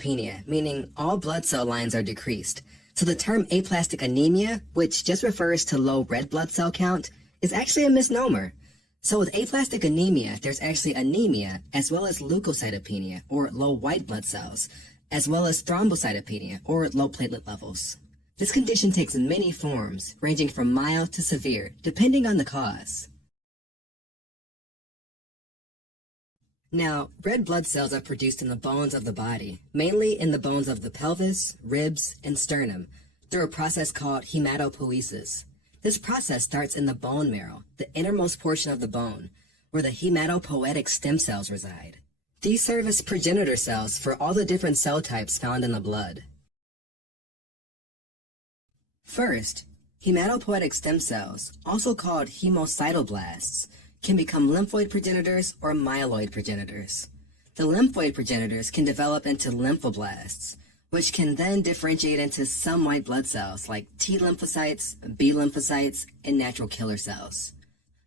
thrombocytopenia, meaning all blood cell lines are decreased. So the term aplastic anemia, which just refers to low red blood cell count, is actually a misnomer. So with aplastic anemia, there's actually anemia, as well as leukocytopenia, or low white blood cells, as well as thrombocytopenia, or low platelet levels. This condition takes many forms, ranging from mild to severe, depending on the cause. Now, red blood cells are produced in the bones of the body, mainly in the bones of the pelvis, ribs, and sternum, through a process called hematopoiesis. This process starts in the bone marrow, the innermost portion of the bone, where the hematopoietic stem cells reside. These serve as progenitor cells for all the different cell types found in the blood. First, hematopoietic stem cells, also called hemocytoblasts, can become lymphoid progenitors or myeloid progenitors. The lymphoid progenitors can develop into lymphoblasts, which can then differentiate into some white blood cells like T lymphocytes, B lymphocytes, and natural killer cells.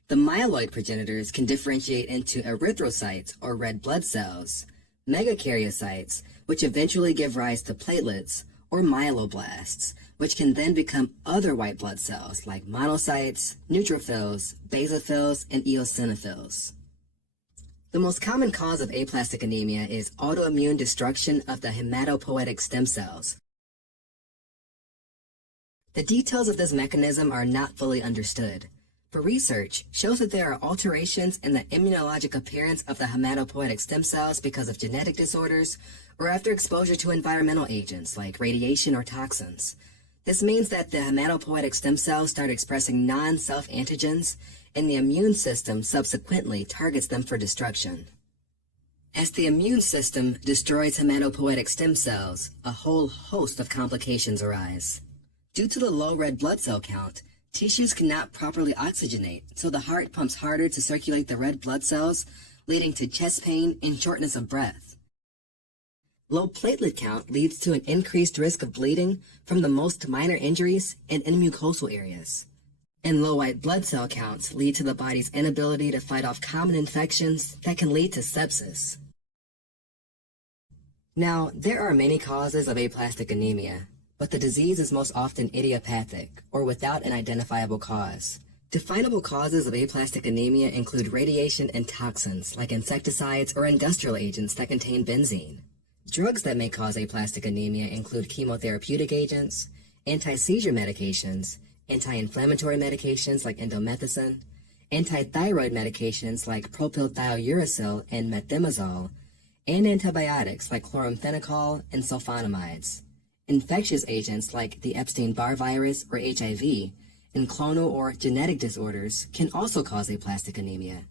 The myeloid progenitors can differentiate into erythrocytes or red blood cells, megakaryocytes, which eventually give rise to platelets, or myeloblasts, which can then become other white blood cells like monocytes, neutrophils, basophils, and eosinophils. The most common cause of aplastic anemia is autoimmune destruction of the hematopoietic stem cells. The details of this mechanism are not fully understood, but research shows that there are alterations in the immunologic appearance of the hematopoietic stem cells because of genetic disorders or after exposure to environmental agents like radiation or toxins. This means that the hematopoietic stem cells start expressing non-self antigens, and the immune system subsequently targets them for destruction. As the immune system destroys hematopoietic stem cells, a whole host of complications arise. Due to the low red blood cell count, tissues cannot properly oxygenate, so the heart pumps harder to circulate the red blood cells, leading to chest pain and shortness of breath. Low platelet count leads to an increased risk of bleeding from the most minor injuries and in mucosal areas. And low white blood cell counts lead to the body's inability to fight off common infections that can lead to sepsis. Now, there are many causes of aplastic anemia, but the disease is most often idiopathic or without an identifiable cause. Definable causes of aplastic anemia include radiation and toxins like insecticides or industrial agents that contain benzene. Drugs that may cause aplastic anemia include chemotherapeutic agents, anti-seizure medications, anti-inflammatory medications like indomethacin, anti-thyroid medications like propylthiouracil and methimazole, and antibiotics like chloramphenicol and sulfonamides. Infectious agents like the Epstein-Barr virus or HIV, and clonal or genetic disorders can also cause aplastic anemia.